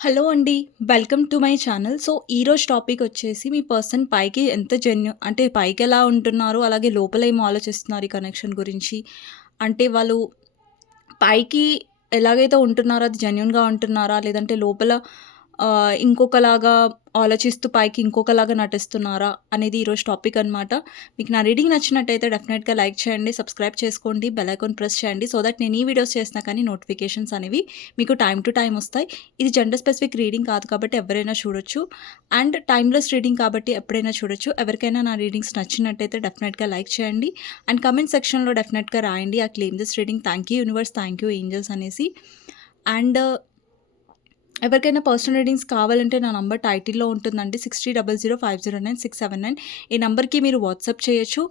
Hello అండి. Welcome to my channel. So, ఈరోజు topic వచ్చేసి మీ పర్సన్ పైకి ఎంత అంటే పైకెలా ఉంటున్నారు, అలాగే లోపల ఏం ఆలోచిస్తున్నారు ఈ కనెక్షన్ గురించి. అంటే వాళ్ళు పైకి ఎలాగైతే ఉంటున్నారో అది జెన్యూన్‌గా ఉంటున్నారా? లేదంటే లోపల ఇంకొకలాగా ఆలోచిస్తూ పైకి ఇంకొకలాగా నటిస్తున్నారా? అనేది ఈరోజు టాపిక్ అనమాట. మీకు నా రీడింగ్ నచ్చినట్టయితే డెఫినెట్‌గా లైక్ చేయండి, సబ్స్క్రైబ్ చేసుకోండి, బెల్ ఐకాన్ ప్రెస్ చేయండి. సో దట్ నేను ఈ వీడియోస్ చేసినా కానీ నోటిఫికేషన్స్ అనేవి మీకు టైమ్ టు టైమ్ వస్తాయి. ఇది జెండర్ స్పెసిఫిక్ రీడింగ్ కాదు కాబట్టి ఎవరైనా చూడొచ్చు. అండ్ టైమ్‌లెస్ రీడింగ్ కాబట్టి ఎప్పుడైనా చూడొచ్చు. ఎవరికైనా నా రీడింగ్స్ నచ్చినట్టయితే డెఫినెట్‌గా లైక్ చేయండి. అండ్ కామెంట్ సెక్షన్‌లో డెఫినెట్‌గా రాయండి. I claim this reading. Thank you universe, thank you angels అనేసి. అండ్ ఎవరికైనా పర్సనల్ రీడింగ్స్ కావాలంటే నా నంబర్ టైటిల్‌లో ఉంటుందండి. 6000509679. ఈ నంబర్‌కి మీరు వాట్సాప్ చేయొచ్చు.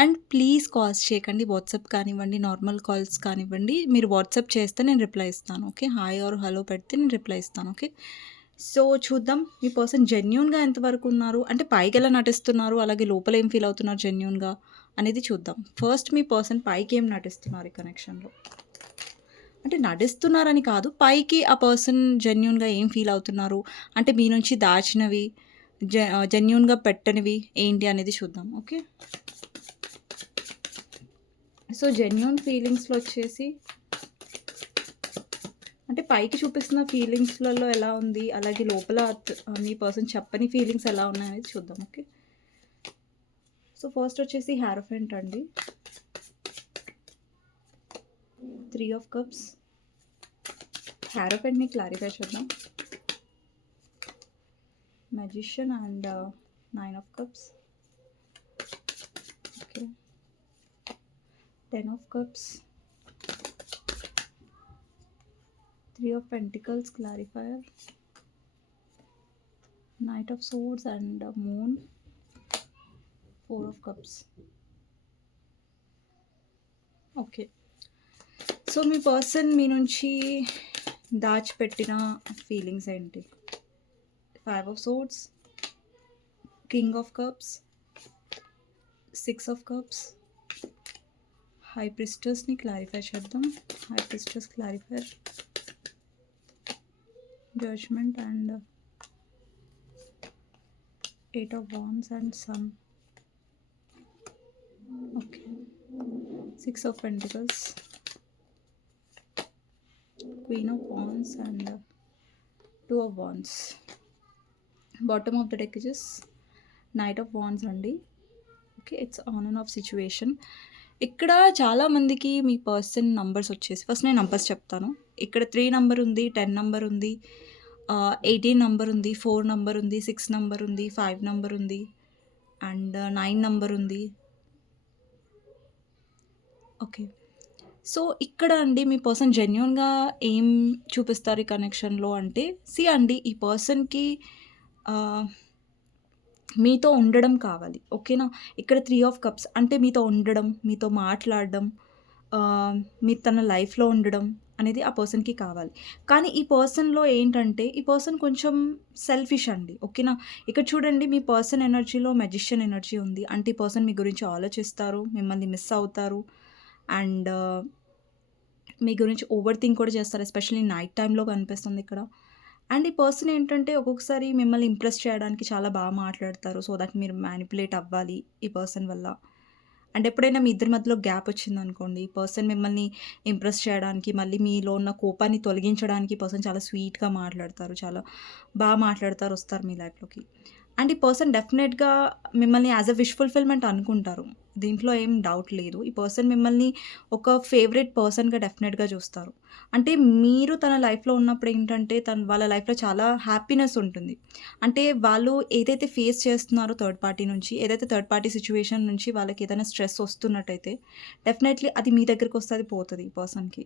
అండ్ ప్లీజ్ కాల్స్ చేయకండి. వాట్సాప్ కానివ్వండి, నార్మల్ కాల్స్ కానివ్వండి. మీరు వాట్సాప్ చేస్తే నేను రిప్లై ఇస్తాను. ఓకే. హాయ్ ఆర్ హలో పెడితే నేను రిప్లై ఇస్తాను. ఓకే. సో, చూద్దాం మీ పర్సన్ జెన్యూన్‌గా ఎంతవరకు ఉన్నారు, అంటే పైకెలా నటిస్తున్నారు, అలాగే లోపల ఏం ఫీల్ అవుతున్నారు జెన్యూన్‌గా అనేది చూద్దాం. ఫస్ట్ మీ పర్సన్ పైకి ఏం నటిస్తున్నారు ఈ కనెక్షన్‌లో. అంటే నటిస్తున్నారని కాదు. పైకి ఆ పర్సన్ జెన్యూన్‌గా ఏం ఫీల్ అవుతున్నారు? అంటే మీ నుంచి దాచినవి, జెన్యూన్‌గా పెట్టనివి ఏంటి అనేది చూద్దాం. ఓకే. సో, జెన్యూన్ ఫీలింగ్స్‌లో వచ్చేసి అంటే పైకి చూపిస్తున్న ఫీలింగ్స్‌లలో ఎలా ఉంది? అలాగే లోపల మీ పర్సన్ చెప్పని ఫీలింగ్స్ ఎలా ఉన్నాయనేది చూద్దాం. ఓకే. సో, ఫస్ట్ వచ్చేసి హారఫెంట్ అండి. 3 ఆఫ్ కప్స్. హారఫెంట్‌ని క్లారిఫై చేద్దాం. Magician and 9 of cups. Okay. 10 of cups. 3 of pentacles clarifier. Knight of swords and moon. 4 of cups. Okay. So, మీ పర్సన్ మీ నుంచి దాచిపెట్టిన ఫీలింగ్స్ ఏంటి? 5 of swords, king of cups, 6 of cups. High ప్రిస్టెస్‌ని clarify చేద్దాం. High priestess clarifier, judgment and 8 of wands and sun. Okay. 6 of pentacles, queen of wands and 2 of wands. Bottom of the deck is knight of wands అండి. Okay. It's on and off situation. ఇక్కడ చాలామందికి మీ person numbers వచ్చేసి first నేను numbers చెప్తాను. ఇక్కడ 3 number ఉంది, 10 number ఉంది, 18 నంబర్ ఉంది, 4 నంబర్ ఉంది, 6 నంబర్ ఉంది, 5 నంబర్ ఉంది అండ్ 9 నంబర్ ఉంది. ఓకే. సో, ఇక్కడ అండి మీ పర్సన్ జెన్యూన్‌గా ఏం చూపిస్తారు ఈ కనెక్షన్‌లో అంటే, అండి ఈ పర్సన్‌కి మీతో ఉండడం కావాలి. ఓకేనా. ఇక్కడ 3 ఆఫ్ కప్స్ అంటే మీతో ఉండడం, మీతో మాట్లాడడం, మీరు తన లైఫ్‌లో ఉండడం అనేది ఆ పర్సన్‌కి కావాలి. కానీ ఈ పర్సన్‌లో ఏంటంటే, ఈ పర్సన్ కొంచెం సెల్ఫిష్ అండి. ఓకేనా. ఇక్కడ చూడండి మీ పర్సన్ ఎనర్జీలో మెజిషియన్ ఎనర్జీ ఉంది. అంటే ఈ పర్సన్ మీ గురించి ఆలోచిస్తారు, మిమ్మల్ని మిస్ అవుతారు అండ్ మీ గురించి ఓవర్ థింక్ కూడా చేస్తారు. ఎస్పెషల్లీ నైట్ టైమ్‌లో కనిపిస్తుంది ఇక్కడ. అండ్ ఈ పర్సన్ ఏంటంటే ఒక్కొక్కసారి మిమ్మల్ని ఇంప్రెస్ చేయడానికి చాలా బాగా మాట్లాడతారు. సో దట్ మీరు మ్యానిపులేట్ అవ్వాలి ఈ పర్సన్ వల్ల. అండ్ ఎప్పుడైనా మీ ఇద్దరి మధ్యలో గ్యాప్ వచ్చిందనుకోండి, ఈ పర్సన్ మిమ్మల్ని ఇంప్రెస్ చేయడానికి, మళ్ళీ మీలో ఉన్న కోపాన్ని తొలగించడానికి ఈ పర్సన్ చాలా స్వీట్‌గా మాట్లాడతారు. చాలా బాగా మాట్లాడతారు, వస్తారు మీ లైఫ్‌లోకి. అండ్ ఈ పర్సన్ డెఫినెట్‌గా మిమ్మల్ని యాస్ ఎ విష్ ఫుల్‌ఫిల్‌మెంట్ అనుకుంటారు. దీంట్లో ఏం డౌట్ లేదు. ఈ పర్సన్ మిమ్మల్ని ఒక ఫేవరెట్ పర్సన్‌గా డెఫినెట్‌గా చూస్తారు. అంటే మీరు తన లైఫ్‌లో ఉన్నప్పుడు ఏంటంటే, వాళ్ళ లైఫ్‌లో చాలా హ్యాపీనెస్ ఉంటుంది. అంటే వాళ్ళు ఏదైతే ఫేస్ చేస్తున్నారో థర్డ్ పార్టీ నుంచి, ఏదైతే థర్డ్ పార్టీ సిట్యుయేషన్ నుంచి వాళ్ళకి ఏదైనా స్ట్రెస్ వస్తున్నట్టయితే, డెఫినెట్‌లీ అది మీ దగ్గరకొస్తది, పోతది ఈ పర్సన్‌కి.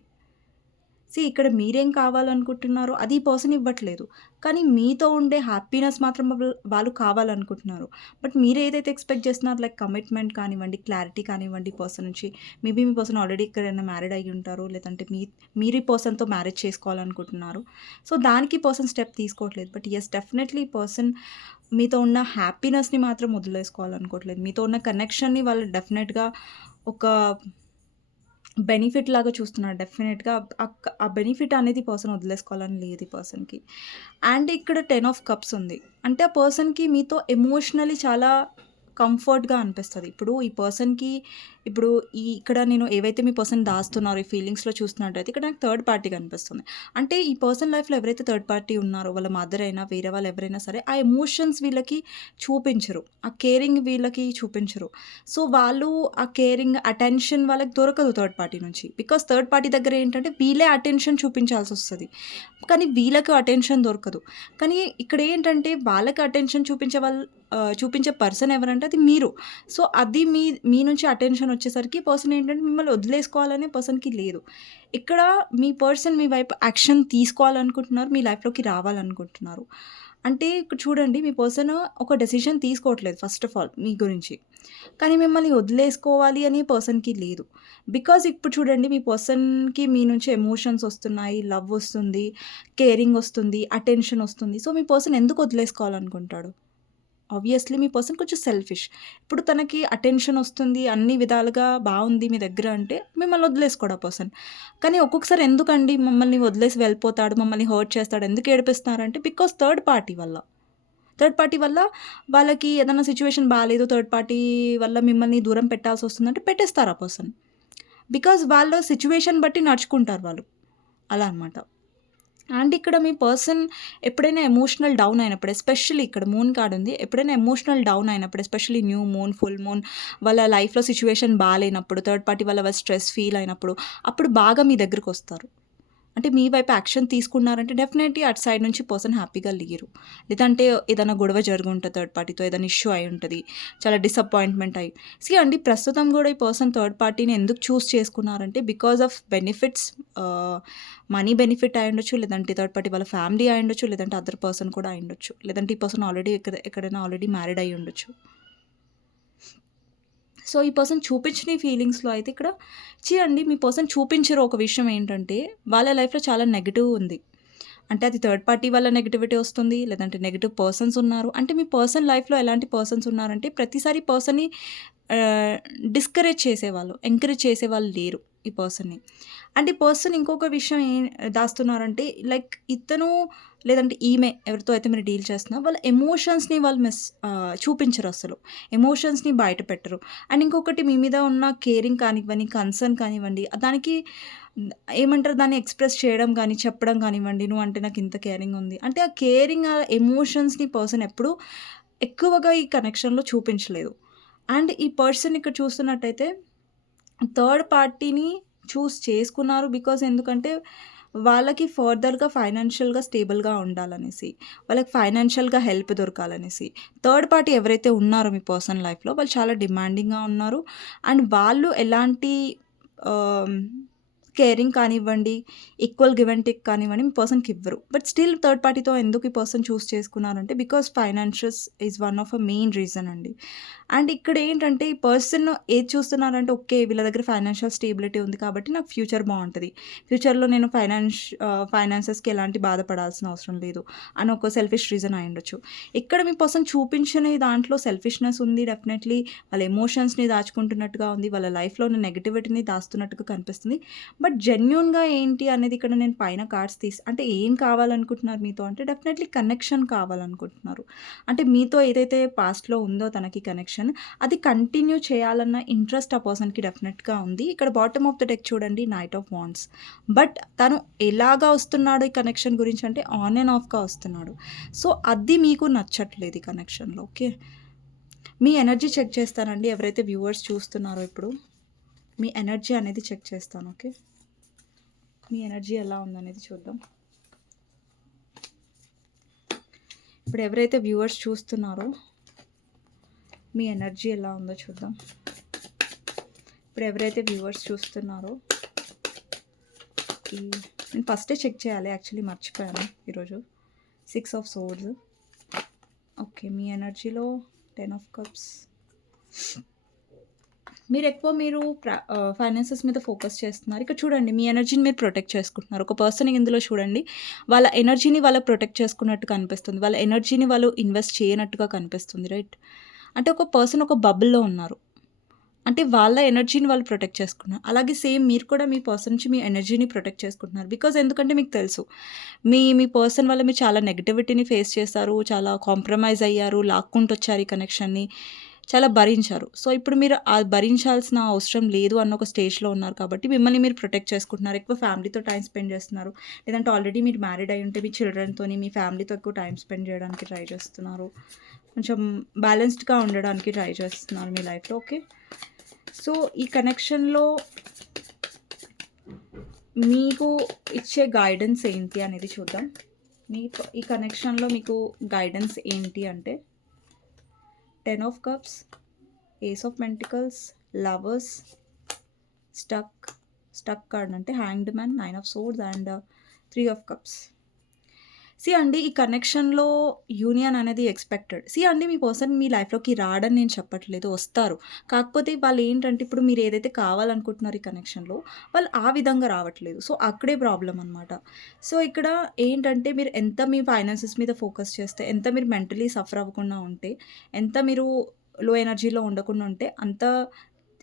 ఇక్కడ మీరేం కావాలనుకుంటున్నారో అది ఈ పర్సన్ ఇవ్వట్లేదు. కానీ మీతో ఉండే హ్యాపీనెస్ మాత్రం వాళ్ళు కావాలనుకుంటున్నారు. బట్ మీరేదైతే ఎక్స్‌పెక్ట్ చేస్తున్నారో లైక్ కమిట్మెంట్ కానివ్వండి, క్లారిటీ కానివ్వండి పర్సన్ నుంచి. మేబీ మీ పర్సన్ ఆల్రెడీ ఎక్కడైనా మ్యారీడ్ అయ్యి ఉంటారు. లేదంటే మీరు ఈ పర్సన్‌తో మ్యారేజ్ చేసుకోవాలనుకుంటున్నారు. సో, దానికి పర్సన్ స్టెప్ తీసుకోవట్లేదు. బట్ యెస్, డెఫినెట్‌లీ ఈ పర్సన్ మీతో ఉన్న హ్యాపీనెస్‌ని మాత్రం వదిలేసుకోవాలనుకోవట్లేదు. మీతో ఉన్న కనెక్షన్‌ని వాళ్ళు డెఫినెట్‌గా ఒక బెనిఫిట్ లాగా చూస్తున్నాడు డెఫినెట్‌గా. ఆ బెనిఫిట్ అనేది పర్సన్ వదిలేసుకోవాలని లేదు ఈ పర్సన్‌కి. అండ్ ఇక్కడ 10 ఆఫ్ కప్స్ ఉంది. అంటే ఆ పర్సన్‌కి మీతో ఎమోషనల్లీ చాలా కంఫర్ట్‌గా అనిపిస్తది. ఇప్పుడు ఈ పర్సన్‌కి ఇప్పుడు ఇక్కడ నేను ఏవైతే మీ పర్సన్ దాస్తున్నారో ఈ ఫీలింగ్స్‌లో చూస్తున్నట్టయితే ఇక్కడ నాకు థర్డ్ పార్టీ కనిపిస్తుంది. అంటే ఈ పర్సన్ లైఫ్‌లో ఎవరైతే థర్డ్ పార్టీ ఉన్నారో వాళ్ళ మదర్ అయినా, వేరే వాళ్ళు ఎవరైనా సరే ఆ ఎమోషన్స్ వీళ్ళకి చూపించరు. ఆ కేరింగ్ వీళ్ళకి చూపించరు. సో, వాళ్ళు ఆ కేరింగ్, అటెన్షన్ వాళ్ళకి దొరకదు థర్డ్ పార్టీ నుంచి. బికాజ్ థర్డ్ పార్టీ దగ్గర ఏంటంటే వీళ్ళే అటెన్షన్ చూపించాల్సొస్తది. కానీ వీళ్ళకి అటెన్షన్ దొరకదు. కానీ ఇక్కడ ఏంటంటే వాళ్ళకి అటెన్షన్ చూపించే పర్సన్ ఎవరంటే అది మీరు. సో, అది మీ నుంచి అటెన్షన్ వచ్చేసరికి పర్సన్ ఏంటంటే మిమ్మల్ని వదిలేసుకోవాలనే పర్సన్‌కి లేదు. ఇక్కడ మీ పర్సన్ మీ వైపు యాక్షన్ తీసుకోవాలనుకుంటున్నారు. మీ లైఫ్‌లోకి రావాలనుకుంటున్నారు. అంటే ఇక్కడ చూడండి మీ పర్సన్ ఒక డెసిషన్ తీసుకోవట్లేదు ఫస్ట్ ఆఫ్ ఆల్ మీ గురించి. కానీ మిమ్మల్ని వదిలేసుకోవాలి అని పర్సన్‌కి లేదు. బికాజ్ ఇప్పుడు చూడండి మీ పర్సన్‌కి మీ నుంచి ఎమోషన్స్ వస్తున్నాయి, లవ్ వస్తుంది, కేరింగ్ వస్తుంది, అటెన్షన్ వస్తుంది. సో, మీ పర్సన్ ఎందుకు వదిలేసుకోవాలనుకుంటాడు? ఆబ్వియస్లీ మీ పర్సన్ కొంచెం సెల్ఫిష్. ఇప్పుడు తనకి అటెన్షన్ వస్తుంది, అన్ని విధాలుగా బావుంది మీ దగ్గర అంటే మిమ్మల్ని వదిలేసుకోడు ఆ పర్సన్. కానీ ఒక్కొక్కసారి ఎందుకండి మమ్మల్ని వదిలేసి వెళ్ళిపోతాడు, మమ్మల్ని హర్ట్ చేస్తాడు, ఎందుకు ఏడిపిస్తున్నారంటే బికాజ్ థర్డ్ పార్టీ వల్ల. థర్డ్ పార్టీ వల్ల వాళ్ళకి ఏదైనా సిట్యుయేషన్ బాలేదు, థర్డ్ పార్టీ వల్ల మిమ్మల్ని దూరం పెట్టాల్సొస్తుందంటే పెట్టేస్తారు ఆ పర్సన్. బికాజ్ వాళ్ళ సిట్యుయేషన్ బట్టి నడుచుకుంటారు వాళ్ళు. అలా అనమాట. అండ్ ఇక్కడ మీ పర్సన్ ఎప్పుడైనా ఎమోషనల్ డౌన్ అయినప్పుడు ఎస్పెషల్లీ ఇక్కడ మూన్ కార్డ్ ఉంది. ఎప్పుడైనా ఎమోషనల్ డౌన్ అయినప్పుడు especially new moon, full moon వాళ్ళ లైఫ్‌లో సిట్యుయేషన్ బాలేనప్పుడు, థర్డ్ పార్టీ వల్ల వాళ్ళు స్ట్రెస్ ఫీల్ అయినప్పుడు, అప్పుడు బాగా మీ దగ్గరకొస్తారు. అంటే మీ వైపు యాక్షన్ తీసుకున్నారంటే డెఫినెట్‌లీ అటు సైడ్ నుంచి పర్సన్ హ్యాపీగా లేరు. లేదంటే ఏదైనా గొడవ జరుగుంటది థర్డ్ పార్టీతో, ఏదైనా ఇష్యూ అయ్యుంటది. చాలా డిసప్పాయింట్‌మెంట్ అయ్యి. అండి ప్రస్తుతం గూడా ఈ పర్సన్ థర్డ్ పార్టీని ఎందుకు చూజ్ చేసుకున్నారంటే because of benefits, money benefit అయ్యుండొచ్చు, లేదంటే థర్డ్ పార్టీ వాళ్ళ ఫ్యామిలీ అయ్యుండొచ్చు, లేదంటే అదర్ పర్సన్ కూడా అయ్యుండొచ్చు. లేదంటే ఈ పర్సన్ ఆల్రెడీ ఎక్కడైనా ఆల్రెడీ మ్యారీడ్ అయ్యుండొచ్చు. సో, ఈ పర్సన్ చూపించిన ఈ ఫీలింగ్స్‌లో అయితే ఇక్కడ అండి మీ పర్సన్ చూపించరు ఒక విషయం ఏంటంటే, వాళ్ళ లైఫ్‌లో చాలా నెగెటివ్ ఉంది. అంటే అది థర్డ్ పార్టీ వల్ల నెగటివిటీ వస్తుంది. లేదంటే నెగెటివ్ పర్సన్స్ ఉన్నారు. అంటే మీ పర్సన్ లైఫ్‌లో ఎలాంటి పర్సన్స్ ఉన్నారంటే ప్రతిసారి పర్సన్‌ని ఆహ్, డిస్కరేజ్ చేసేవాళ్ళు, ఎంకరేజ్ చేసేవాళ్ళు లేరు ఈ పర్సన్‌ని. అండ్ ఈ పర్సన్ ఇంకొక విషయం దాస్తున్నారంటే లైక్ ఇతను లేదంటే ఈమె ఎవరితో అయితే మీరు డీల్ చేస్తున్నారో వాళ్ళ ఎమోషన్స్‌ని వాళ్ళు చూపించరసలు. ఎమోషన్స్‌ని బయట పెట్టరు. అండ్ ఇంకొకటి మీ మీద ఉన్న కేరింగ్ కానివ్వండి, కన్సర్న్ కానివ్వండి, దానికి ఏమంటారు దాన్ని ఎక్స్‌ప్రెస్ చేయడం గానీ, చెప్పడం కానివ్వండి, నువ్వంటే నాకింత కేరింగ్ ఉంది. అంటే ఆ కేరింగ్, ఆ ఎమోషన్స్‌ని పర్సన్ ఎప్పుడూ ఎక్కువగా ఈ కనెక్షన్‌లో చూపించలేదు. అండ్ ఈ పర్సన్ ఇక్కడ చూస్తున్నట్టయితే థర్డ్ పార్టీని చూజ్ చేసుకున్నారు. బికాజ్ ఎందుకంటే వాళ్ళకి ఫర్దర్‌గా ఫైనాన్షియల్‌గా స్టేబుల్‌గా ఉండాలనేసి, వాళ్ళకి ఫైనాన్షియల్‌గా హెల్ప్ దొరకాలనేసి. థర్డ్ పార్టీ ఎవరైతే ఉన్నారో మీ పర్సనల్ లైఫ్‌లో వాళ్ళు చాలా డిమాండింగ్‌గా ఉన్నారు. అండ్ వాళ్ళు ఎలాంటి ఆహ్, కేరింగ్ కానివ్వండి, ఈక్వల్ గివ్ అండ్ టేక్ కానివ్వండి మీ పర్సన్‌కి ఇవ్వరు. బట్ స్టిల్ థర్డ్ పార్టీతో ఎందుకు ఈ పర్సన్ చూజ్ చేసుకున్నారంటే because financials is one of a main reason అండి. అండ్ ఇక్కడ ఏంటంటే ఈ పర్సన్ ఏది చూస్తున్నారంటే ఓకే వీళ్ళ దగ్గర ఫైనాన్షియల్ స్టేబిలిటీ ఉంది కాబట్టి నాకు ఫ్యూచర్ బావుంటది. ఫ్యూచర్‌లో నేను ఫైనాన్సెస్‌కి ఎలాంటి బాధపడాల్సిన అవసరం లేదు అని ఒక సెల్ఫిష్ రీజన్ అయ్యుండొచ్చు. ఇక్కడ మీ పర్సన్ చూపించని దాంట్లో సెల్ఫిష్‌నెస్ ఉంది. డెఫినెట్‌లీ వాళ్ళ ఎమోషన్స్‌ని దాచుకుంటున్నట్టుగా ఉంది. వాళ్ళ లైఫ్‌లో ఉన్న నెగటివిటీని దాస్తున్నట్టుగా కనిపిస్తుంది. బట్ జెన్యూన్‌గా ఏంటి అనేది ఇక్కడ నేను పైన కార్డ్స్ అంటే ఏం కావాలనుకుంటున్నారు మీతో అంటే డెఫినెట్‌లీ కనెక్షన్ కావాలనుకుంటున్నారు. అంటే మీతో ఏదైతే పాస్ట్‌లో ఉందో తనకి కనెక్షన్ అది కంటిన్యూ చేయాలన్న ఇంట్రెస్ట్ ఆ పర్సన్‌కి డెఫినెట్‌గా ఉంది. ఇక్కడ బాటమ్ ఆఫ్ ద డెక్ చూడండి నైట్ ఆఫ్ వాండ్స్. బట్ తను ఎలాగా వస్తున్నాడు ఈ కనెక్షన్ గురించి అంటే ఆన్ అండ్ ఆఫ్‌గా వస్తున్నాడు. సో, అది మీకు నచ్చట్లేదు ఈ కనెక్షన్‌లో. ఓకే. మీ ఎనర్జీ చెక్ చేస్తానండి. ఎవరైతే వ్యూవర్స్ చూస్తున్నారో ఇప్పుడు మీ ఎనర్జీ అనేది చెక్ చేస్తాను. ఓకే. మీ ఎనర్జీ ఎలా ఉందనేది చూద్దాం. ఇప్పుడు ఎవరైతే వ్యూవర్స్ చూస్తున్నారో మీ ఎనర్జీ ఎలా ఉందో చూద్దాం. ఇప్పుడు ఎవరైతే వ్యూవర్స్ చూస్తున్నారో నేను ఫస్టే చెక్ చేయాలి యాక్చువల్లీ మర్చిపోయాను ఈరోజు. 6 ఆఫ్ సోర్డ్స్. ఓకే. మీ ఎనర్జీలో 10 ఆఫ్ కప్స్. మీరు ఫైనాన్సెస్ మీద ఫోకస్ చేస్తున్నారు. ఇక్కడ చూడండి మీ ఎనర్జీని మీరు ప్రొటెక్ట్ చేసుకుంటున్నారు. ఒక పర్సన్ ఇందులో చూడండి వాళ్ళ ఎనర్జీని వాళ్ళు ప్రొటెక్ట్ చేసుకున్నట్టు కనిపిస్తుంది. వాళ్ళ ఎనర్జీని వాళ్ళు ఇన్వెస్ట్ చేయనట్టుగా కనిపిస్తుంది. రైట్. అంటే ఒక పర్సన్ ఒక బబుల్‌లో ఉన్నారు. అంటే వాళ్ళ ఎనర్జీని వాళ్ళు ప్రొటెక్ట్ చేసుకున్నారు. అలాగే సేమ్ మీరు కూడా మీ పర్సన్ నుంచి మీ ఎనర్జీని ప్రొటెక్ట్ చేసుకుంటున్నారు. బికాజ్ ఎందుకంటే మీకు తెలుసు. మీ పర్సన్ వల్ల మీరు చాలా నెగటివిటీని ఫేస్ చేశారు. చాలా కాంప్రమైజ్ అయ్యారు. లాక్కుంటొచ్చారు ఈ కనెక్షన్‌ని. చాలా భరించారు. సో, ఇప్పుడు మీరు భరించాల్సిన అవసరం లేదు అన్న ఒక స్టేజ్‌లో ఉన్నారు కాబట్టి మిమ్మల్ని మీరు ప్రొటెక్ట్ చేసుకుంటున్నారు. ఎక్కువ ఫ్యామిలీతో టైమ్ స్పెండ్ చేస్తున్నారు. లేదంటే ఆల్రెడీ మీరు మ్యారీడ్ అయ్యుంటే మీ చిల్డ్రన్‌తోని, మీ ఫ్యామిలీతో ఎక్కువ టైమ్ స్పెండ్ చేయడానికి ట్రై చేస్తున్నారు. కొంచెం బ్యాలెన్స్డ్‌గా ఉండడానికి ట్రై చేస్తున్నారు మీ లైఫ్‌లో. ఓకే. సో, ఈ కనెక్షన్‌లో మీకు ఇచ్చే గైడెన్స్ ఏంటి అనేది చూద్దాం. ఈ కనెక్షన్‌లో మీకు గైడెన్స్ ఏంటి అంటే 10 of cups, ace of pentacles, lovers, stuck card అంటే hanged man, 9 of swords and 3 of cups. అండి ఈ కనెక్షన్‌లో యూనియన్ అనేది ఎక్స్‌పెక్టెడ్. అండి మీ పర్సన్ మీ లైఫ్‌లోకి రాడని నేను చెప్పట్లేదు. వస్తారు. కాకపోతే వాళ్ళేంటంటే ఇప్పుడు మీరు ఏదైతే కావాలనుకుంటున్నారో ఈ కనెక్షన్‌లో వాళ్ళు ఆ విధంగా రావట్లేదు. సో, అక్కడే ప్రాబ్లమ్ అనమాట. సో, ఇక్కడ ఏంటంటే మీరు ఎంత మీ ఫైనాన్సెస్ మీద ఫోకస్ చేస్తే, ఎంత మీరు మెంటలీ సఫర్ అవ్వకుండా ఉంటే, ఎంత మీరు లో ఎనర్జీలో ఉండకుండా ఉంటే అంత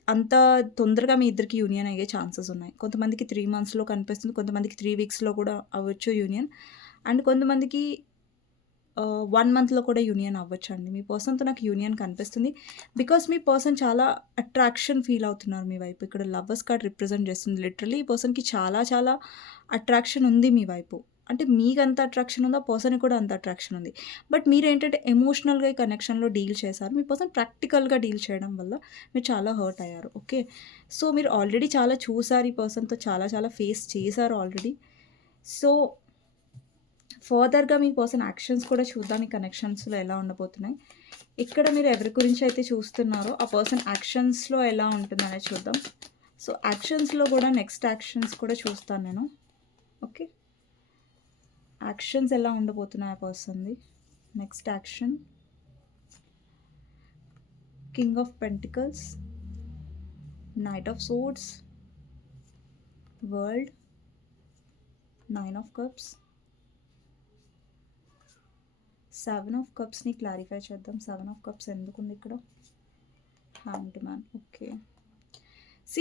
అంత తొందరగా మీ ఇద్దరికి యూనియన్ అయ్యే ఛాన్సెస్ ఉన్నాయి. కొంతమందికి 3 మంత్స్‌లో కనిపిస్తుంది. కొంతమందికి 3 వీక్స్‌లో కూడా అవ్వచ్చు యూనియన్. అండ్ కొంతమందికి 1 మంత్‌లో కూడా యూనియన్ అవ్వచ్చండి. మీ పర్సన్‌తో నాకు యూనియన్ కనిపిస్తుంది. బికాజ్ మీ పర్సన్ చాలా అట్రాక్షన్ ఫీల్ అవుతున్నారు మీ వైపు. ఇక్కడ లవర్స్ కార్డ్ రిప్రజెంట్ చేస్తుంది. లిటరల్లీ ఈ పర్సన్‌కి చాలా చాలా అట్రాక్షన్ ఉంది మీ వైపు. అంటే మీకంత అట్రాక్షన్ ఉందో, ఆ పర్సన్‌కి కూడా అంత అట్రాక్షన్ ఉంది. బట్ మీరేంటంటే ఎమోషనల్‌గా ఈ కనెక్షన్‌లో డీల్ చేశారు. మీ పర్సన్ ప్రాక్టికల్‌గా డీల్ చేయడం వల్ల మీరు చాలా హర్ట్ అయ్యారు. ఓకే. సో, మీరు ఆల్రెడీ చాలా చూసారు ఈ పర్సన్‌తో చాలా చాలా ఫేస్ చేశారు ఆల్రెడీ. సో, ఫర్దర్‌గా మీ పర్సన్ యాక్షన్స్ కూడా చూద్దాం ఈ కనెక్షన్స్‌లో ఎలా ఉండబోతున్నాయి. ఇక్కడ మీరు ఎవరి గురించి అయితే చూస్తున్నారో ఆ పర్సన్ యాక్షన్స్‌లో ఎలా ఉంటుందనేది చూద్దాం. సో, యాక్షన్స్‌లో కూడా నెక్స్ట్ యాక్షన్స్ కూడా చూస్తాను నేను. ఓకే. యాక్షన్స్ ఎలా ఉండబోతున్నాయి ఆ పర్సన్‌ది. Next action king of pentacles, knight of swords, world, 9 of cups, 7 of కప్స్‌ని క్లారిఫై చేద్దాం. 7 ఆఫ్ కప్స్ ఎందుకుంది ఇక్కడ? Hanged man. ఓకే.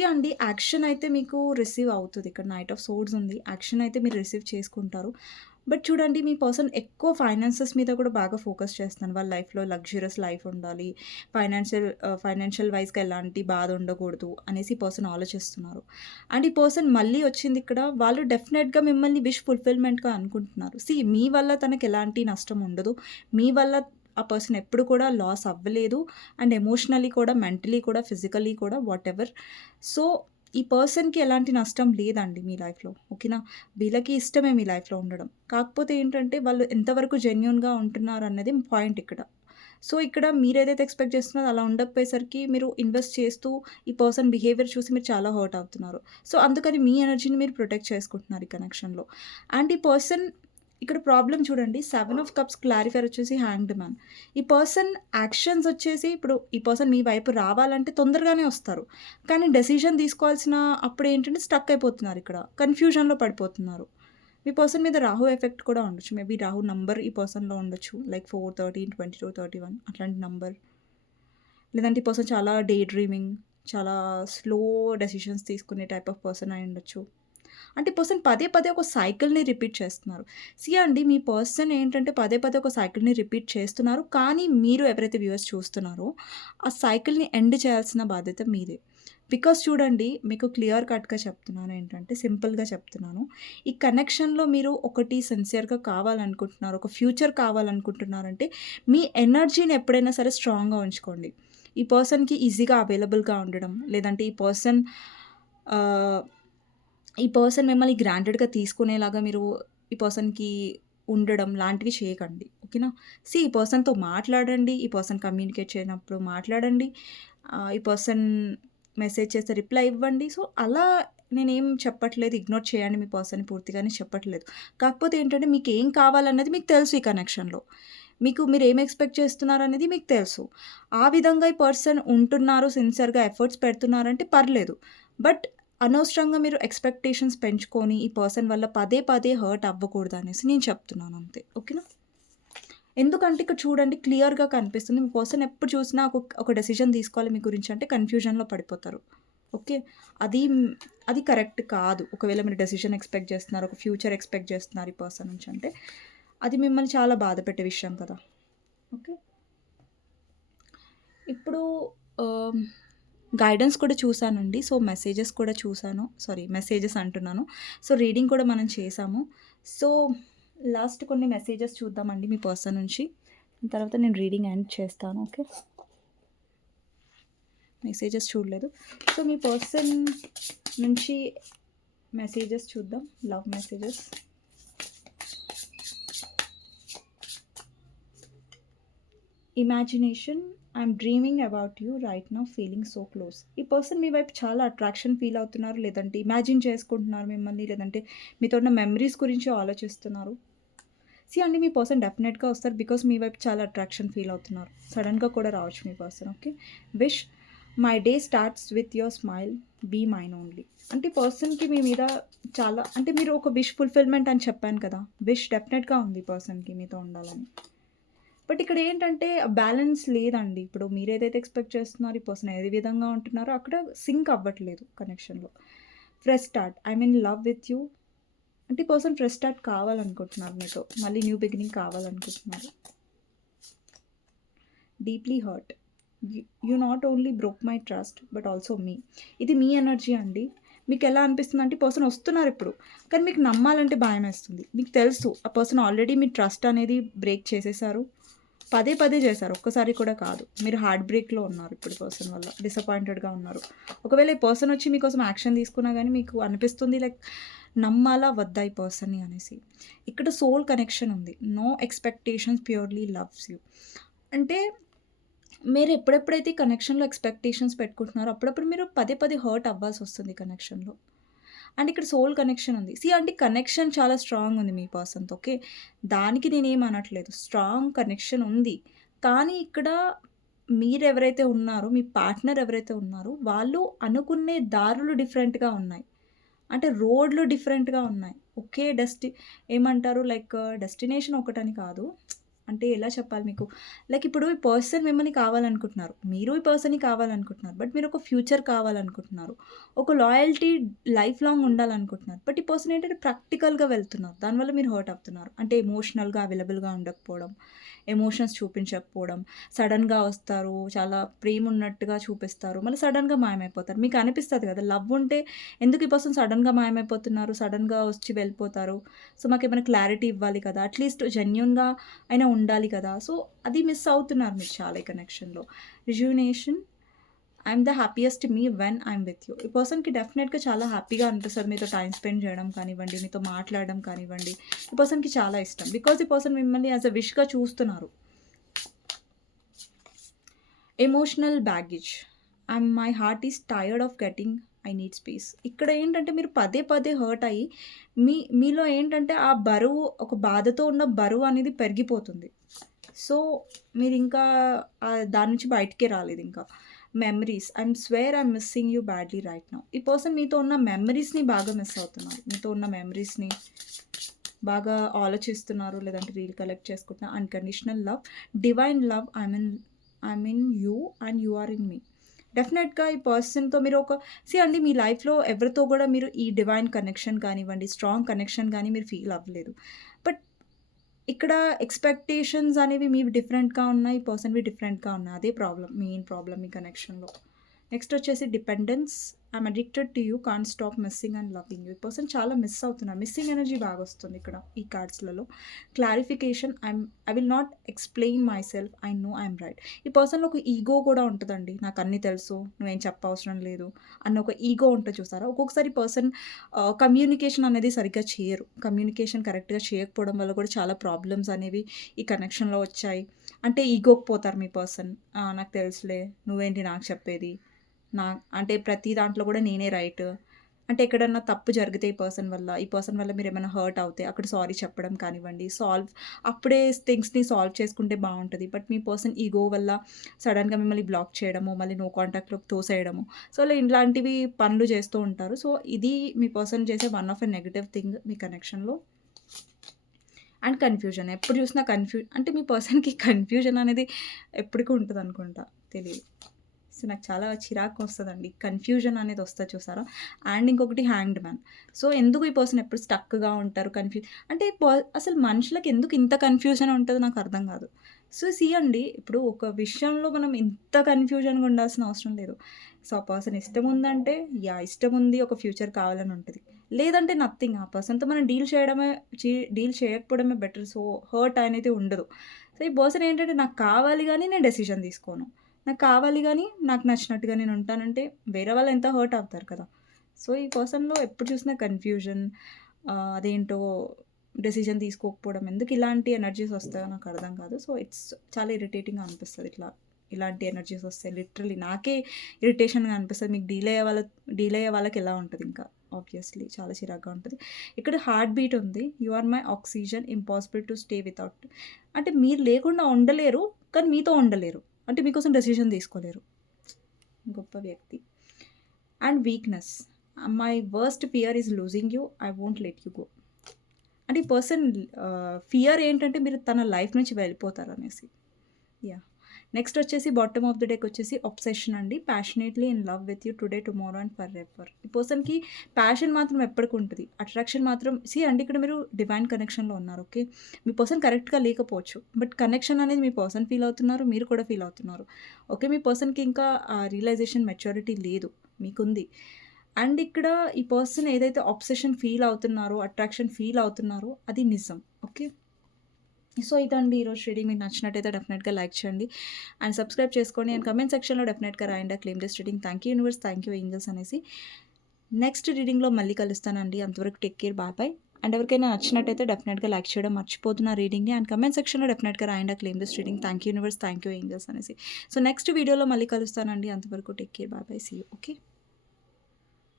అండి యాక్షన్ అయితే మీకు రిసీవ్ అవుతది. ఇక్కడ నైట్ ఆఫ్ సోర్డ్స్ ఉంది. యాక్షన్ అయితే మీరు రిసీవ్ చేసుకుంటారు. బట్ చూడండి మీ పర్సన్ ఎక్కువ ఫైనాన్సెస్ మీద కూడా బాగా ఫోకస్ చేస్తున్నారు. వాళ్ళ లైఫ్‌లో లగ్జూరియస్ లైఫ్ ఉండాలి. ఫైనాన్షియల్ వైస్‌గా ఎలాంటి బాధ ఉండకూడదు అనేసి ఈ పర్సన్ ఆలోచిస్తున్నారు. అండ్ ఈ పర్సన్ మళ్ళీ వచ్చింది ఇక్కడ వాళ్ళు డెఫినెట్‌గా మిమ్మల్ని విష్ ఫుల్‌ఫిల్‌మెంట్‌గా అనుకుంటున్నారు. మీ వల్ల తనకి ఎలాంటి నష్టం ఉండదు. మీ వల్ల ఆ పర్సన్ ఎప్పుడు కూడా లాస్ అవ్వలేదు. అండ్ ఎమోషనల్లీ కూడా, మెంటలీ కూడా, ఫిజికల్లీ కూడా వాటెవర్. సో, ఈ పర్సన్‌కి ఎలాంటి నష్టం లేదండి మీ లైఫ్‌లో. ఓకేనా. వీళ్ళకి ఇష్టమే మీ లైఫ్‌లో ఉండడం. కాకపోతే ఏంటంటే వాళ్ళు ఎంతవరకు జెన్యూన్‌గా ఉంటున్నారన్నది పాయింట్ ఇక్కడ. సో, ఇక్కడ మీరేదైతే ఎక్స్‌పెక్ట్ చేస్తున్నారో అలా ఉండకపోయేసరికి మీరు ఇన్వెస్ట్ చేస్తూ ఈ పర్సన్ బిహేవియర్ చూసి మీరు చాలా హర్ట్ అవుతున్నారు. సో, అందుకని మీ ఎనర్జీని మీరు ప్రొటెక్ట్ చేసుకుంటున్నారు ఈ కనెక్షన్‌లో. అండ్ ఈ పర్సన్ ఇక్కడ ప్రాబ్లమ్ చూడండి 7 ఆఫ్ కప్స్ క్లారిఫైర్ వచ్చేసి హ్యాంగ్డ్ మ్యాన్. ఈ పర్సన్ యాక్షన్స్ వచ్చేసి ఇప్పుడు ఈ పర్సన్ మీ వైపు రావాలంటే తొందరగానే వస్తారు. కానీ డెసిషన్ తీసుకోవాల్సిన అప్పుడు ఏంటంటే స్టక్ అయిపోతున్నారు ఇక్కడ. కన్‌ఫ్యూజన్‌లో పడిపోతున్నారు. మీ పర్సన్ మీద రాహు ఎఫెక్ట్ కూడా ఉండొచ్చు. మేబీ రాహు నంబర్ ఈ పర్సన్‌లో ఉండొచ్చు. లైక్ 4, 13, 22, 31 అట్లాంటి నంబర్. లేదంటే ఈ పర్సన్ చాలా డే డ్రీమింగ్, చాలా స్లో డెసిషన్స్ తీసుకునే టైప్ ఆఫ్ పర్సన్ అయి ఉండొచ్చు. అంటే పర్సన్ పదే పదే ఒక సైకిల్‌ని రిపీట్ చేస్తున్నారు. అండి మీ పర్సన్ ఏంటంటే పదే పదే ఒక సైకిల్‌ని రిపీట్ చేస్తున్నారు. కానీ మీరు ఎవరైతే వ్యూవర్స్ చూస్తున్నారో ఆ సైకిల్‌ని ఎండ్ చేయాల్సిన బాధ్యత మీదే. బికాజ్ చూడండి మీకు క్లియర్ కట్‌గా చెప్తున్నాను ఏంటంటే సింపుల్‌గా చెప్తున్నాను. ఈ కనెక్షన్‌లో మీరు ఒకటి సిన్సియర్‌గా కావాలనుకుంటున్నారు. ఒక ఫ్యూచర్ కావాలనుకుంటున్నారంటే మీ ఎనర్జీని ఎప్పుడైనా సరే స్ట్రాంగ్‌గా ఉంచుకోండి. ఈ పర్సన్‌కి ఈజీగా అవైలబుల్‌గా ఉండడం లేదంటే ఆహ్ ఈ పర్సన్ మిమ్మల్ని గ్రాంటెడ్‌గా తీసుకునేలాగా మీరు ఈ పర్సన్‌కి ఉండడం లాంటివి చేయకండి. ఓకేనా. ఈ పర్సన్‌తో మాట్లాడండి. ఈ పర్సన్ కమ్యూనికేట్ చేయనప్పుడు మాట్లాడండి. ఈ పర్సన్ మెసేజ్ చేస్తే రిప్లై ఇవ్వండి. సో, అలా నేనేం చెప్పట్లేదు. ఇగ్నోర్ చేయండి మీ పర్సన్‌ని పూర్తిగానే చెప్పట్లేదు. కాకపోతే ఏంటంటే మీకేం కావాలన్నది మీకు తెలుసు ఈ కనెక్షన్‌లో. మీరేం ఎక్స్‌పెక్ట్ చేస్తున్నారనేది మీకు తెలుసు. ఆ విధంగా ఈ పర్సన్ ఉంటున్నారు, సిన్సియర్‌గా ఎఫర్ట్స్ పెడుతున్నారంటే పర్లేదు. బట్ అనవసరంగా మీరు ఎక్స్‌పెక్టేషన్స్ పెంచుకొని ఈ పర్సన్ వల్ల పదే పదే హర్ట్ అవ్వకూడదనేసి నేను చెప్తున్నాను అంతే. ఓకేనా. ఎందుకంటే ఇక్కడ చూడండి క్లియర్‌గా కనిపిస్తుంది. మీ పర్సన్ ఎప్పుడు చూసినా ఒక డెసిషన్ తీసుకోవాలి మీ గురించి అంటే కన్‌ఫ్యూజన్‌లో పడిపోతారు. ఓకే. అది అది కరెక్ట్ కాదు. ఒకవేళ మీరు డెసిషన్ ఎక్స్‌పెక్ట్ చేస్తున్నారు, ఒక ఫ్యూచర్ ఎక్స్‌పెక్ట్ చేస్తున్నారు ఈ పర్సన్ నుంచి అంటే, అది మిమ్మల్ని చాలా బాధపెట్టే విషయం కదా! ఓకే. ఇప్పుడు ఆహ్, గైడెన్స్ కూడా చూసానండి. సో, మెసేజెస్ కూడా చూసాను. సారీ మెసేజెస్ అంటున్నాను. సో, రీడింగ్ కూడా మనం చేసాము. సో, లాస్ట్ కొన్ని మెసేజెస్ చూద్దామండి మీ పర్సన్ నుంచి. తర్వాత నేను రీడింగ్ ఎండ్ చేస్తాను. ఓకే. మెసేజెస్ చూడలేదు. సో, మీ పర్సన్ నుంచి మెసేజెస్ చూద్దాం. Love messages. Imagination I'm dreaming about you right now feeling so close. ఈ పర్సన్ మీ వైపు చాలా అట్రాక్షన్ ఫీల్ అవుతున్నారు, లేదంటే ఇమాజిన్ చేసుకుంటున్నారు మిమ్మల్ని, లేదంటే మీతో ఉన్న మెమరీస్ గురించి ఆలోచిస్తున్నారు. అండి మీ పర్సన్ డెఫినెట్గా వస్తారు బికాస్ మీ వైపు చాలా అట్రాక్షన్ ఫీల్ అవుతున్నారు. సడన్గా కూడా రావచ్చు మీ person. Okay. Wish my day starts with your smile be mine only. అంటే పర్సన్కి మీ మీద చాలా అంటే మీరు ఒక విష్ ఫుల్ఫిల్మెంట్ అని చెప్పాను కదా, విష్ డెఫినెట్గా ఉంది పర్సన్కి మీతో ఉండాలని. బట్ ఇక్కడ ఏంటంటే బ్యాలెన్స్ లేదండి. ఇప్పుడు మీరు ఏదైతే ఎక్స్పెక్ట్ చేస్తున్నారో, ఈ పర్సన్ ఏ విధంగా ఉంటున్నారో అక్కడ సింక్ అవ్వట్లేదు కనెక్షన్లో. Fresh start I mean love with you అంటే ఈ పర్సన్ ఫ్రెష్ స్టార్ట్ కావాలనుకుంటున్నారు మీతో, మళ్ళీ న్యూ బిగినింగ్ కావాలనుకుంటున్నారు. Deeply hurt you not only broke my trust but also me. ఇది మీ ఎనర్జీ అండి. మీకు ఎలా అనిపిస్తుంది అంటే పర్సన్ వస్తున్నారు ఇప్పుడు, కానీ మీకు నమ్మాలంటే భయం వేస్తుంది. మీకు తెలుసు ఆ పర్సన్ ఆల్రెడీ మీ ట్రస్ట్ అనేది బ్రేక్ చేసేసారు, పదే పదే చేశారు, ఒక్కసారి కూడా కాదు. మీరు హార్ట్ బ్రేక్లో ఉన్నారు ఇప్పుడు పర్సన్ వల్ల, డిసప్పాయింటెడ్గా ఉన్నారు. ఒకవేళ ఈ పర్సన్ వచ్చి మీకోసం యాక్షన్ తీసుకున్నా కానీ మీకు అనిపిస్తుంది లైక్ నమ్మాలా వద్దా ఈ పర్సన్ని అనేసి. ఇక్కడ సోల్ కనెక్షన్ ఉంది. No expectations purely loves you. అంటే మీరు ఎప్పుడెప్పుడైతే ఈ కనెక్షన్లో ఎక్స్పెక్టేషన్స్ పెట్టుకుంటున్నారో అప్పుడప్పుడు మీరు పదే పదే హర్ట్ అవ్వాల్సి వస్తుంది కనెక్షన్లో. అండ్ ఇక్కడ సోల్ కనెక్షన్ ఉంది. అంటే కనెక్షన్ చాలా స్ట్రాంగ్ ఉంది మీ పర్సన్‌తో. ఓకే. దానికి నేనేం అనట్లేదు. స్ట్రాంగ్ కనెక్షన్ ఉంది. కానీ ఇక్కడ మీరెవరైతే ఉన్నారో, మీ పార్ట్నర్ ఎవరైతే ఉన్నారో, వాళ్ళు అనుకునే దారులు డిఫరెంట్‌గా ఉన్నాయి. అంటే రోడ్లు డిఫరెంట్‌గా ఉన్నాయి. ఒకే ఏమంటారు లైక్ డెస్టినేషన్ ఒకటని కాదు. అంటే ఎలా చెప్పాలి మీకు? లైక్ ఇప్పుడు ఈ పర్సన్ మిమ్మల్ని కావాలనుకుంటున్నారు. మీరు ఈ పర్సన్‌ని కావాలనుకుంటున్నారు. బట్ మీరు ఒక ఫ్యూచర్ కావాలనుకుంటున్నారు. ఒక లాయల్టీ లైఫ్ లాంగ్ ఉండాలనుకుంటున్నారు. బట్ ఈ పర్సన్ ఏంటంటే ప్రాక్టికల్‌గా వెళ్తున్నారు. దానివల్ల మీరు హర్ట్ అవుతున్నారు. అంటే ఎమోషనల్‌గా అవైలబుల్‌గా ఉండకపోవడం, ఎమోషన్స్ చూపించకపోవడం, సడెన్‌గా వస్తారు, చాలా ప్రేమ ఉన్నట్టుగా చూపిస్తారు, మళ్ళీ సడెన్‌గా మాయమైపోతారు. మీకు అనిపిస్తది కదా! లవ్ ఉంటే ఎందుకు ఈ పర్సన్ సడెన్‌గా మాయమైపోతున్నారు, సడెన్‌గా వచ్చి వెళ్ళిపోతారు. సో, మాకేమైనా క్లారిటీ ఇవ్వాలి కదా! అట్‌లీస్ట్ జెన్యూన్‌గా అయినా ఉండాలి కదా! సో, అది మిస్ అవుతున్నారు మీరు చాలా ఈ కనెక్షన్‌లో. Rejuvenation I'm the happiest me when I'm with you. ఈ పర్సన్‌కి డెఫినెట్‌గా చాలా హ్యాపీగా అనిపిస్తది మీతో టైమ్ స్పెండ్ చేయడం కానివ్వండి, మీతో మాట్లాడడం కానివ్వండి. ఈ పర్సన్‌కి చాలా ఇష్టం. బికాజ్ ఈ పర్సన్ మిమ్మల్ని యాస్ ఎ విష్‌గా చూస్తున్నారు. Emotional baggage my heart is tired of getting I need space. ఇక్కడ ఏంటంటే మీరు పదే పదే హర్ట్ అయ్యి మీలో ఏంటంటే ఆ బరువు, ఒక బాధతో ఉన్న బరువు అనేది పెరిగిపోతుంది. సో, మీరింకా దాని నుంచి బయటికే రాలేదింకా. Memories I'm missing you badly right now. ఈ పర్సన్ మీతో ఉన్న మెమరీస్‌ని బాగా మిస్ అవుతున్నారు. మీతో ఉన్న మెమరీస్‌ని బాగా ఆలోచిస్తున్నారు, లేదంటే రీకలెక్ట్ చేసుకుంటున్నారు. Unconditional love, divine love I mean you and you are in me. డెఫినెట్‌గా ఈ పర్సన్‌తో మీరు అండి మీ లైఫ్‌లో ఎవరితో కూడా మీరు ఈ డివైన్ కనెక్షన్ కానివ్వండి, స్ట్రాంగ్ కనెక్షన్ గానీ మీరు ఫీల్ అవ్వలేదు. బట్ ఇక్కడ ఎక్స్‌పెక్టేషన్స్ అనేవి మీవి డిఫరెంట్‌గా ఉన్నాయి, ఈ పర్సన్‌వి డిఫరెంట్‌గా ఉన్నాయి. అదే మెయిన్ ప్రాబ్లమ్ ఈ కనెక్షన్‌లో. నెక్స్ట్ వచ్చేసి dependence I'm addicted to you can't stop missing and loving you. ఈ పర్సన్ చాలా మిస్ అవుతున్నారు. మిస్సింగ్ ఎనర్జీ బాగా వస్తుంది ఇక్కడ ఈ కార్డ్స్‌లలో. Clarification I will not explain myself I know I'm right. ఈ పర్సన్‌లో ఒక ఈగో కూడా ఉంటదండి. నాకు అన్నీ తెలుసు, నువ్వేం చెప్పవసరం లేదు అన్న ఒక ఈగో ఉంటది చూసారా? ఒక్కొక్కసారి పర్సన్ కమ్యూనికేషన్ అనేది సరిగ్గా చేయరు. కమ్యూనికేషన్ కరెక్ట్‌గా చేయకపోవడం వల్ల కూడా చాలా ప్రాబ్లమ్స్ అనేవి ఈ కనెక్షన్‌లో వచ్చాయి. అంటే ఈగోకి పోతారు మీ పర్సన్. నాకు తెలుసులే, నువ్వేంటి నాకు చెప్పేది, అంటే ప్రతి దాంట్లో కూడా నేనే రైట్. అంటే ఎక్కడన్నా తప్పు జరిగితే ఈ పర్సన్ వల్ల మీరేమైనా హర్ట్ అవుతే అక్కడ సారీ చెప్పడం కానివ్వండి, అప్పుడే థింగ్స్‌ని సాల్వ్ చేసుకుంటే బావుంటది. బట్ మీ పర్సన్ ఈగో వల్ల సడెన్‌గా మిమ్మల్ని బ్లాక్ చేయడము, మళ్ళీ నో కాంటాక్ట్‌లోకి తోసేయడము. సో, ఇలాంటివి పనులు చేస్తూ ఉంటారు. సో, ఇది మీ పర్సన్ చేసే one of a negative thing మీ కనెక్షన్‌లో. And confusion. ఎప్పుడు చూసినా అంటే మీ పర్సన్‌కి కన్‌ఫ్యూజన్ అనేది ఎప్పటికి ఉంటదనుకుంటా. తెలీదు. సో, నాకు చాలా చిరాకొస్తదండి. కన్‌ఫ్యూజన్ అనేది వస్తది చూసారా? అండ్ ఇంకొకటి హ్యాంగ్డ్ మ్యాన్. సో, ఎందుకు ఈ పర్సన్ ఎప్పుడు స్టక్‌గా ఉంటారు? అంటే అసలు మనుషులకి ఎందుకు ఇంత కన్‌ఫ్యూజన్ ఉంటదో నాకు అర్థం కాదు. సో, అండి ఇప్పుడు ఒక విషయంలో మనం ఇంత కన్‌ఫ్యూజన్‌గా ఉండాల్సిన అవసరం లేదు. సో, ఆ పర్సన్ ఇష్టం ఉందంటే యాహ్! ఇష్టం ఉంది. ఒక ఫ్యూచర్ కావాలని ఉంటది. లేదంటే నథింగ్. ఆ పర్సన్‌తో మనం డీల్ చేయకపోవడమే బెటర్. సో, హర్ట్ అనేది ఉండదు. సో, ఈ పర్సన్ ఏంటంటే నాకు కావాలి గానీ నేను డెసిషన్ తీసుకోను. నాకు కావాలి గానీ నాకు నచ్చినట్టుగా నేను ఉంటానంటే వేరే వాళ్ళు ఎంత హర్ట్ అవుతారు కదా! సో, ఈ పర్సన్‌లో ఎప్పుడు చూసినా కన్‌ఫ్యూజన్ అదేంటో డెసిషన్ తీసుకోకపోవడం ఎందుకు ఇలాంటి ఎనర్జీస్ వస్తాయో నాకు అర్థం కాదు. సో, చాలా ఇరిటేటింగ్‌గా అనిపిస్తది ఇలాంటి ఎనర్జీస్ వస్తాయి. లిటరల్లీ నాకే ఇరిటేషన్‌గా అనిపిస్తది. మీకు డీల్ అయ్యే వాళ్ళకి ఎలా ఉంటదింకా. ఆబ్వియస్‌లీ చాలా చిరాకుగా ఉంటది. ఇక్కడ హార్ట్ బీట్ ఉంది. You are my oxygen impossible to stay without. అంటే మీరు లేకుండా ఉండలేరు. కానీ మీతో ఉండలేరు. అంటే మీకోసం డెసిషన్ తీసుకోలేరు. గొప్ప వ్యక్తి. And weakness. My worst fear is losing you. I won't let you go. అంటే ఈ పర్సన్ ఫియర్ ఏంటంటే మీరు తన లైఫ్ నుంచి వెళ్ళిపోతారనేసి. యాహ్! నెక్స్ట్ వచ్చేసి బాటమ్ ఆఫ్ ది డెకొచ్చేసి అబ్సెషన్ అండి. Passionately in love with you today, tomorrow and forever. ఈ పర్సన్‌కి ప్యాషన్ మాత్రం ఎప్పటికుంటది. అట్రాక్షన్ మాత్రం అండి ఇక్కడ మీరు డివైన్ కనెక్షన్‌లో ఉన్నారు. ఓకే. మీ పర్సన్ కరెక్ట్‌గా లేకపోవచ్చు. బట్ కనెక్షన్ అనేది మీ పర్సన్ ఫీల్ అవుతున్నారు. మీరు కూడా ఫీల్ అవుతున్నారు. ఓకే. మీ పర్సన్‌కి ఇంకా రియలైజేషన్ మెచ్యూరిటీ లేదు. మీకుంది. అండ్ ఇక్కడ ఈ పర్సన్ ఏదైతే అబ్సెషన్ ఫీల్ అవుతున్నారో, అట్రాక్షన్ ఫీల్ అవుతున్నారో అది నిజం. ఓకే. సో, ఇదండి ఈరోజు రీడింగ్. మీకు నచ్చినట్టయితే డెఫినెట్‌గా లైక్ చేయండి. అండ్ సబ్స్క్రైబ్ చేసుకోండి. అండ్ కామెంట్ సెక్షన్‌లో డెఫినెట్‌గా రాయండి claim this reading. Thank you universe, thank you angels అనేసి. నెక్స్ట్ రీడింగ్‌లో మళ్ళీ కలుస్తానండి. అంతవరకు టేక్ కేర్. బాయ్. అండ్ ఎవరికైనా నచ్చినట్టయితే డెఫినెట్‌గా లైక్ చేయడం మర్చిపోద్దు నా రీడింగ్‌ని. అండ్ కామెంట్ సెక్షన్‌లో డెఫినెట్‌గా రాయండి claim this reading. Thank you universe, thank you angels అనేసి. సో, నెక్స్ట్ వీడియోలో మళ్ళీ కలుస్తానండి. అంతవరకు take care. Bye. See you. Okay.